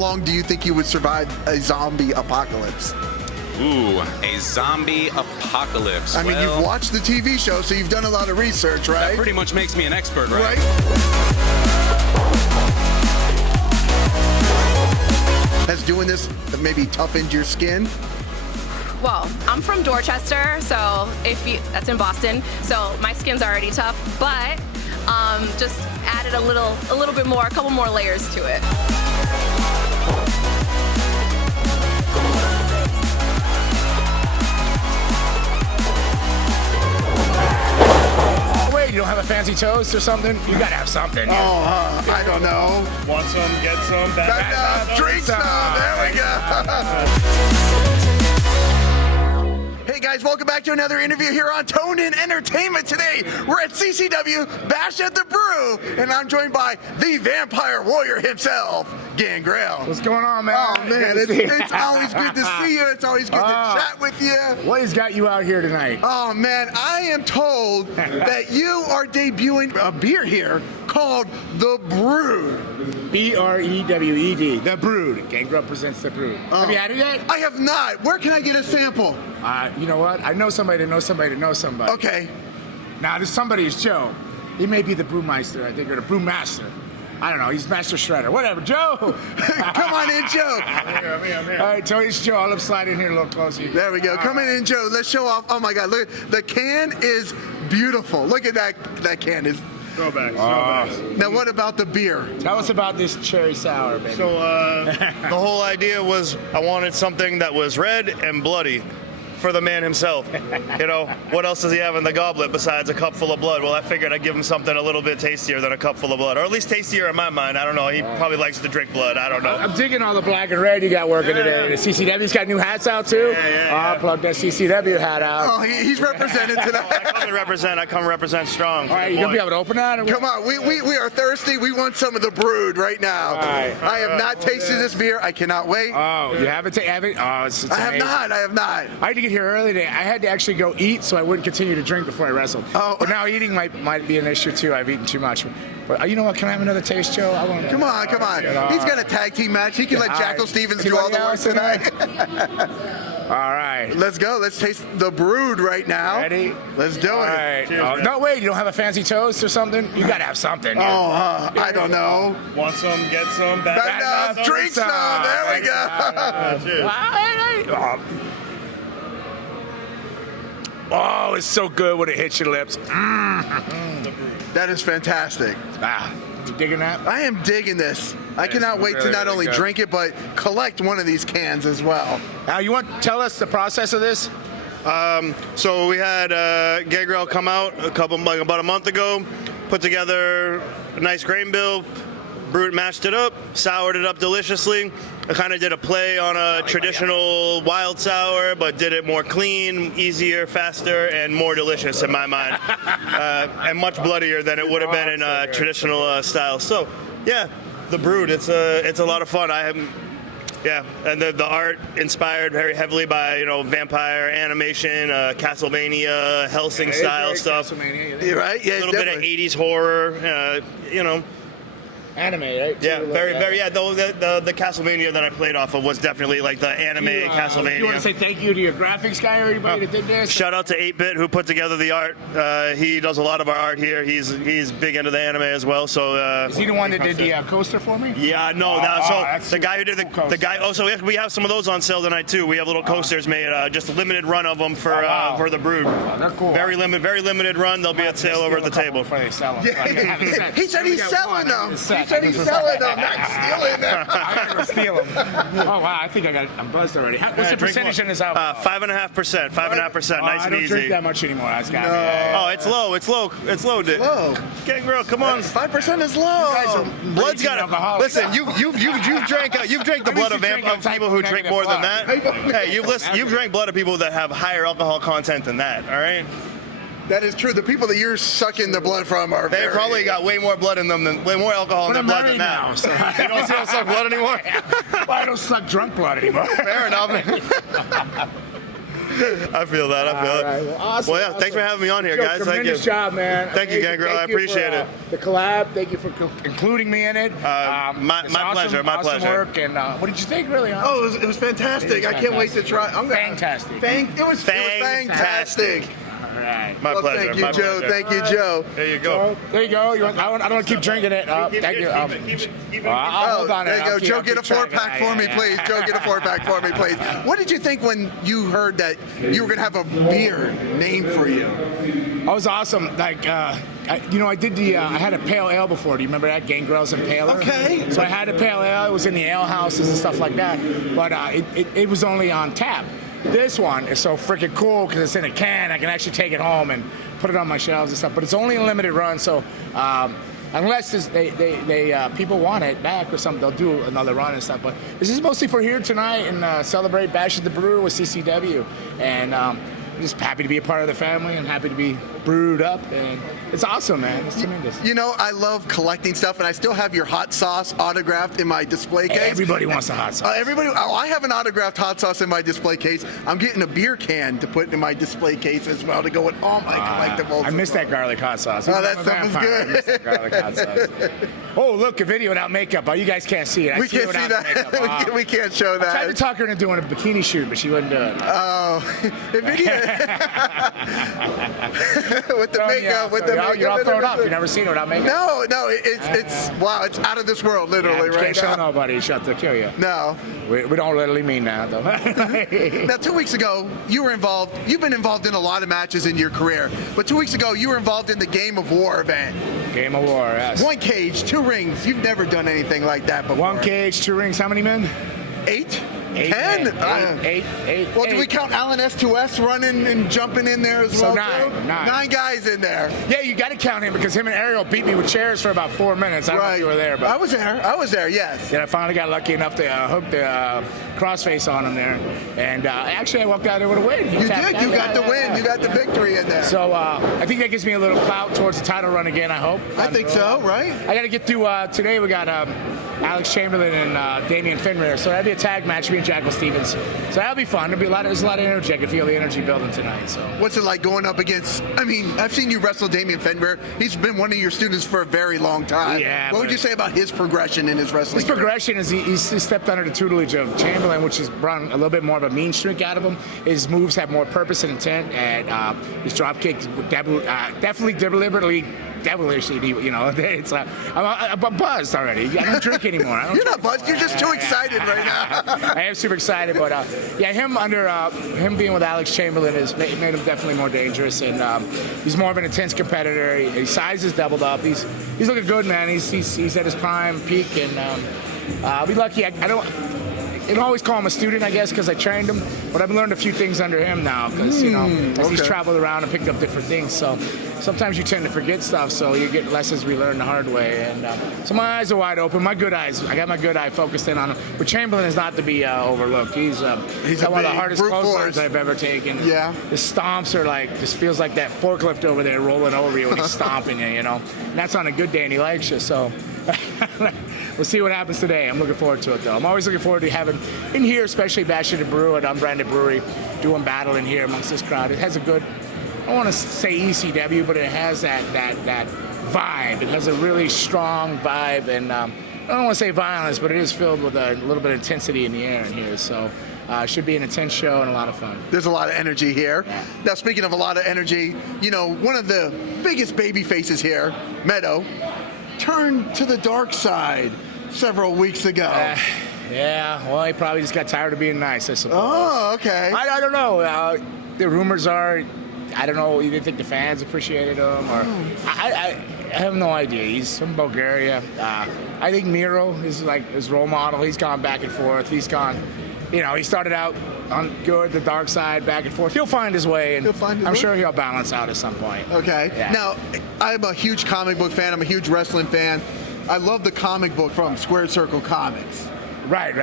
long do you think you would survive a zombie apocalypse? Ooh, a zombie apocalypse. I mean, you've watched the TV show, so you've done a lot of research, right? That pretty much makes me an expert, right? Has doing this maybe toughened your skin? Well, I'm from Dorchester, so that's in Boston, so my skin's already tough, but just added a little bit more, a couple more layers to it. Wait, you don't have a fancy toast or something? You gotta have something. I don't know. Want some, get some, Drink some. There we go. Hey guys, welcome back to another interview here on Toned In Entertainment. Today, we're at CCW Bash at the Brew, and I'm joined by the Vampire Warrior himself, Gangrel. What's going on, man? Oh man, it's always good to see you. It's always good to chat with you. What has got you out here tonight? Oh man, I am told that you are debuting a beer here called the Brewed. B-R-E-W-E-D, the Brewed. Gangrel presents the Brewed. Have you had it yet? I have not. Where can I get a sample? You know what? I know somebody that knows somebody that knows somebody. Okay. Now, this somebody is Joe. He may be the brewmeister, I think, or the brewmaster. I don't know. He's Master Shredder. Whatever. Joe! Come on in, Joe. I'm here. All right, Tony, it's Joe. I'll slide in here a little closer. There we go. Come in, Joe. Let's show off. Oh my God! Look, the can is beautiful. Look at that. That can is. Throwbacks. Now, what about the beer? Tell us about this cherry sour, baby. So the whole idea was I wanted something that was red and bloody for the man himself. You know, what else does he have in the goblet besides a cup full of blood? Well, I figured I'd give him something a little bit tastier than a cup full of blood, or at least tastier in my mind. I don't know. He probably likes to drink blood. I don't know. I'm digging all the black and red you got working today. The CCW's got new hats out too. Yeah. Plug that CCW hat out. Oh, he's represented tonight. I come represent strong. All right, you gonna be able to open that? Come on, we are thirsty. We want some of the Brewed right now. All right. I have not tasted this beer. I cannot wait. Oh, you haven't? Oh, it's I have amazing. not. I have not. I had to get here early today. I had to actually go eat so I wouldn't continue to drink before I wrestled. Oh. But now eating might be an issue too. I've eaten too much. But you know what? Can I have another taste, Joe? I want. Come on. He's got a tag team match. He can let Jackal Stevens do all the work tonight. All right. Let's go. Let's taste the Brewed right now. Ready? Let's do All it. right. Cheers, No, wait. You don't have a fancy toast or something? You gotta have something. I don't know. Want some, get some, Drink some. There we go. Cheers. Oh, it's so good when it hits your lips. That is fantastic. You digging that? I am digging this. I cannot wait to not only drink it, but collect one of these cans as well. Now, you want to tell us the process of this? So we had Gangrel come out about a month ago, put together a nice grain bill, brewed, mashed it up, soured it up deliciously. I kind of did a play on a traditional wild sour, but did it more clean, easier, faster, and more delicious in my mind, and much bloodier than it would have been in a traditional style. So, yeah, the Brewed. It's a lot of fun. And the art inspired very heavily by vampire animation, Castlevania, Helsing style stuff. You're right. Yeah, A little bit of 80s horror. Anime, right? Yeah, very. Yeah, the Castlevania that I played off of was definitely like the anime Castlevania. You want to say thank you to your graphics guy or anybody that did this? Shout out to 8-Bit who put together the art. He does a lot of our art here. He's big into the anime as well. So is he the one that did the coaster for me? Yeah, no. So the guy who did the guy. Oh, so we have some of those on sale tonight too. We have little coasters made, just a limited run of them for the Brewed. They're cool. Very limited run. They'll be at sale over at the table. Before they sell them. Yeah. He said he's selling them. He said he's selling them, not stealing them. I never steal them. Oh wow, I think I'm buzzed already. What's the percentage in this alcohol? 5.5%. 5.5%. Nice I and don't easy. drink that much anymore. That's got Oh, it's low. It's low, Dick. Low. Gangrel, come on. 5% is low. Blood's got to. Listen, you've drank the blood of people who drink more than that. Hey, you've drank blood of people that have higher alcohol content than that. All right. That is true. The people that you're sucking the blood from are They probably got way more blood in them way more alcohol in their blood than that. Now, so. You don't see suck blood anymore? Well, I don't suck drunk blood anymore. Fair enough. I feel that. I feel All it. right, well, awesome. Well, yeah, thanks for having me on here, Joe, guys. Thank you. Tremendous job, man. Thank you, Gangrel. I appreciate it. The collab. Thank you for including me in it. My It's awesome, pleasure. My awesome pleasure. Work. And what did you think, really? Huh? Oh, it was fantastic. I can't wait to try. Fantastic. It was fantastic. All right. My Well, pleasure. thank you, my Joe. pleasure. Thank you, Joe. There you go. There you go. I don't want to keep drinking it. Thank you. I'll hold on to there it. you go. I'll Joe, keep get a track of 4-pack it. for me, please. Joe, get a 4-pack for me, please. What did you think when you heard that you were going to have a beer named for you? That was awesome. Like, I did I had a pale ale before. Do you remember that? Gangrel's and Pale Ale? Okay. So I had a pale ale. It was in the ale houses and stuff like that. But it was only on tap. This one is so freaking cool because it's in a can. I can actually take it home and put it on my shelves and stuff. But it's only a limited run, so unless people want it back or something, they'll do another run and stuff. But this is mostly for here tonight and celebrate Bash at the Brew with CCW. And I'm just happy to be a part of the family and happy to be brewed up. And it's awesome, man. It's tremendous. You know, I love collecting stuff, and I still have your hot sauce autographed in my display case. Everybody wants the hot sauce. I have an autographed hot sauce in my display case. I'm getting a beer can to put in my display case as well to go with all my collectibles. I miss that garlic hot sauce. Oh, that stuff is good. I miss that garlic hot sauce. Oh, look, a video without makeup. Oh, you guys can't see it. We can't see that. We can't show that. I tried to talk her into doing a bikini shoot, but she wouldn't do it. Oh, the video. With the makeup, You're all thrown off. You've never seen it without makeup. No, it's wow, it's out of this world, literally, You right can't show now. nobody. Shut to kill you. No. We don't literally mean that, though. Now, 2 weeks ago, you were involved. You've been involved in a lot of matches in your career, but 2 weeks ago, you were involved in the Game of War event. Game of War, yes. 1 cage, 2 rings. You've never done anything like that before. 1 cage, 2 rings. How many men? 8? 8 10? men. Eight. Well, do we count Alan S2S running and jumping in there as So well? 9. 9 guys in there. Yeah, you got to count him because him and Ariel beat me with chairs for about 4 minutes. I don't know if you were there, but I was there, yes. yeah, I finally got lucky enough to hook the crossface on him there, and actually I walked out there with a win. You did. You got the win. You got the victory in there. So I think that gives me a little clout towards the title run again. I hope. I think so, right? I got to get through today. We got Alex Chamberlain and Damian Fenrir, so that'll be a tag match. Me and Jackal Stevens. So that'll be fun. There's a lot of energy. I can feel the energy building tonight. So what's it like going up against? I mean, I've seen you wrestle Damian Fenrir. He's been one of your students for a very long time. Yeah. What would you say about his progression in his wrestling? His progression is he's stepped under the tutelage of Chamberlain, which has brought a little bit more of a mean streak out of him. His moves have more purpose and intent, and his drop kicks definitely deliberately devilishly. It's I'm buzzed already. I don't drink anymore. You're not buzzed. You're just too excited right now. I am super excited, but him being with Alex Chamberlain has made him definitely more dangerous, and he's more of an intense competitor. His size is doubled up. He's looking good, man. He's at his prime peak, and I'll be lucky. I don't always call him a student, I guess, because I trained him, but I've learned a few things under him now because as he's traveled around and picked up different things. So sometimes you tend to forget stuff, so you get lessons we learn the hard way. And so my eyes are wide open. I got my good eye focused in on him. But Chamberlain is not to be overlooked. He's got one of the hardest clotheslines I've ever taken. Yeah. The stomps are just feels like that forklift over there rolling over you when he's stomping you, And that's on a good day, and he likes you. So we'll see what happens today. I'm looking forward to it, though. I'm always looking forward to having in here, especially Bash at the Brew at Unbranded Brewery, doing battle in here amongst this crowd. It has a good, I don't want to say ECW, but it has that vibe. It has a really strong vibe, and I don't want to say violence, but it is filled with a little bit of intensity in the air in here. So it should be an intense show and a lot of fun. There's a lot of energy here. Yeah. Now, speaking of a lot of energy, one of the biggest baby faces here, Meto, turned to the dark side several weeks ago. Yeah, well, he probably just got tired of being nice, I suppose. Oh, okay. I don't know. The rumors are, I don't know, you didn't think the fans appreciated him, or I have no idea. He's from Bulgaria. I think Miro is like his role model. He's gone back and forth. He's gone, he started out on good, the dark side, back and forth. He'll find his way, and I'm sure he'll balance out at some point. Okay. Yeah. Now, I'm a huge comic book fan. I'm a huge wrestling fan. I love the comic book from Squared Circle Comics. Right.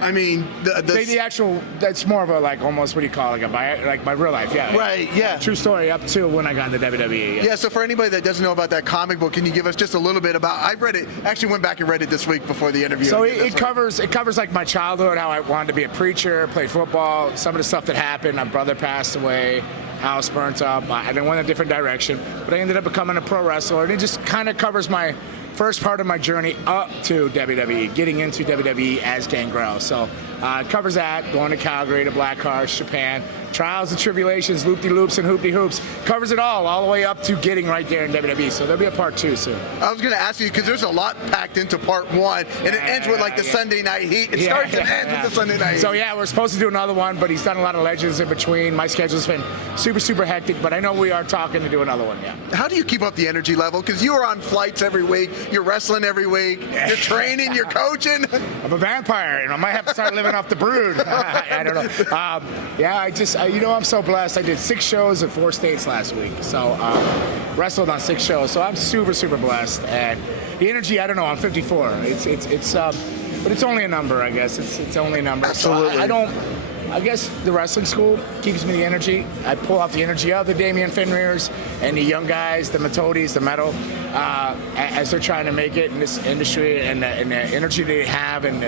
I mean, The actual, that's more of a, like, almost, what do you call it, like my real life, yeah. Right, yeah. True story up to when I got into WWE. Yeah, so for anybody that doesn't know about that comic book, can you give us just a little bit about, I read it, actually went back and read it this week before the interview. So it covers like my childhood, how I wanted to be a preacher, play football, some of the stuff that happened. My brother passed away, house burnt up. I went a different direction, but I ended up becoming a pro wrestler, and it just kind of covers my first part of my journey up to WWE, getting into WWE as Gangrel. So it covers that, going to Calgary, to Blackhearts, Japan, trials and tribulations, loop-de-loops and hoop-de-hoops. Covers it all the way up to getting right there in WWE. So there'll be a part 2 soon. I was going to ask you, because there's a lot packed into part 1, and it ends with like the Sunday Night Heat. It starts and ends with the Sunday Night Heat. So yeah, we're supposed to do another one, but he's done a lot of legends in between. My schedule's been super hectic, but I know we are talking to do another one, yeah. How do you keep up the energy level? Because you are on flights every week, you're wrestling every week, you're training, you're coaching. I'm a vampire, I might have to start living off the Brewed. I don't know. I'm so blessed. I did 6 shows in 4 states last week, so wrestled on 6 shows. So I'm super blessed, and the energy. I don't know. I'm 54. But it's only a number, I guess. It's only a number. Absolutely. So I guess the wrestling school keeps me the energy. I pull out the energy of the Damian Fenrirs and the young guys, the Metodis, the Meto, as they're trying to make it in this industry, and the energy they have, and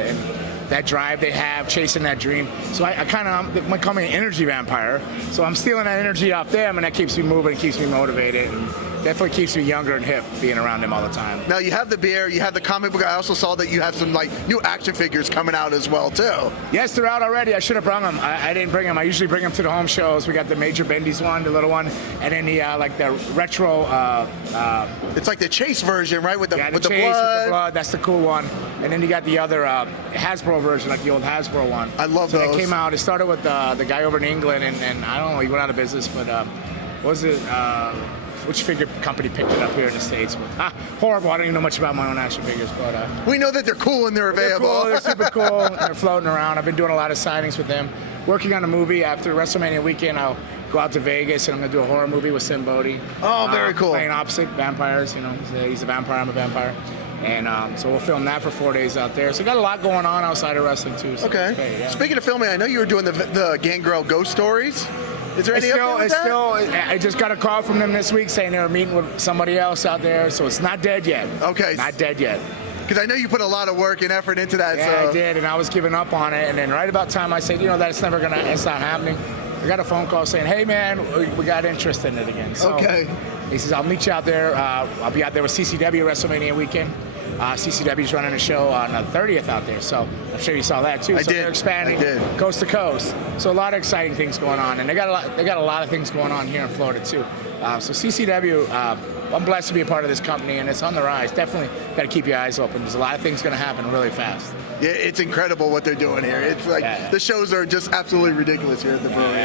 that drive they have, chasing that dream. So I'm becoming an energy vampire. So I'm stealing that energy off them, and that keeps me moving, and keeps me motivated, and definitely keeps me younger and hip being around them all the time. Now you have the beer, you have the comic book. I also saw that you have some like new action figures coming out as well too. Yes, they're out already. I should have brought them. I didn't bring them. I usually bring them to the home shows. We got the Major Bendy's one, the little one, and then the the retro. It's like the Chase version, right? With the Chase, blood. with the blood. That's the cool one. And then you got the other Hasbro version, like the old Hasbro one. I love so those. That came out. It started with the guy over in England, and I don't know, he went out of business, but was it? Which figure company picked it up here in the States? But, horrible. I don't even know much about my own action figures, but we know that they're cool and they're available. They're super cool. They're floating around. I've been doing a lot of signings with them. Working on a movie after WrestleMania weekend. I'll go out to Vegas and I'm gonna do a horror movie with Sim Bodhi. Oh, very cool. Playing opposite vampires. He's a vampire. I'm a vampire. And so we'll film that for 4 days out there. So got a lot going on outside of wrestling too. So okay. It's great, yeah. Speaking of filming, I know you were doing the Gangrel ghost stories. Is there any update with that? I just got a call from them this week saying they were meeting with somebody else out there, so it's not dead yet. Okay. Not dead yet. Because I know you put a lot of work and effort into that. Yeah, so. I did, and I was giving up on it. And then right about time I said, that it's not happening. I got a phone call saying, hey man, we got interest in it again. So okay. He says, I'll meet you out there. I'll be out there with CCW Wrestlemania weekend. CCW's running a show on the 30th out there, so I'm sure you saw that too. They're expanding coast to coast. So a lot of exciting things going on, and they got a lot of things going on here in Florida too. So CCW, I'm blessed to be a part of this company, and it's on the rise. Definitely got to keep your eyes open. There's a lot of things going to happen really fast. Yeah, it's incredible what they're doing here. It's like the shows are just absolutely ridiculous here at the brewery.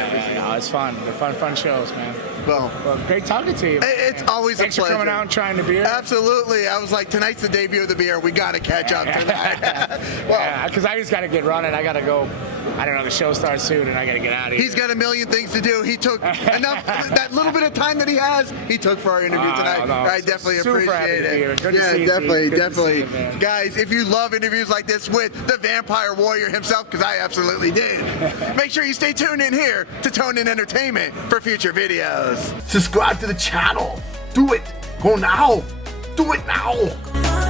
It's fun. They're fun shows, man. Well, great talking to you. It's always Thanks a pleasure. for coming out and trying the beer. Absolutely. I was like, tonight's the debut of the beer. We got to catch up to that. Because I just got to get running. I got to go. I don't know, the show starts soon and I got to get out of here. He's got a million things to do. He took enough, that little bit of time that he has, he took for our interview tonight. No. I definitely appreciate it. Good to see you. Definitely. Guys, if you love interviews like this with the Vampire Warrior himself, because I absolutely did, make sure you stay tuned in here to Tone In Entertainment for future videos. Subscribe to the channel. Do it. Go now. Do it now.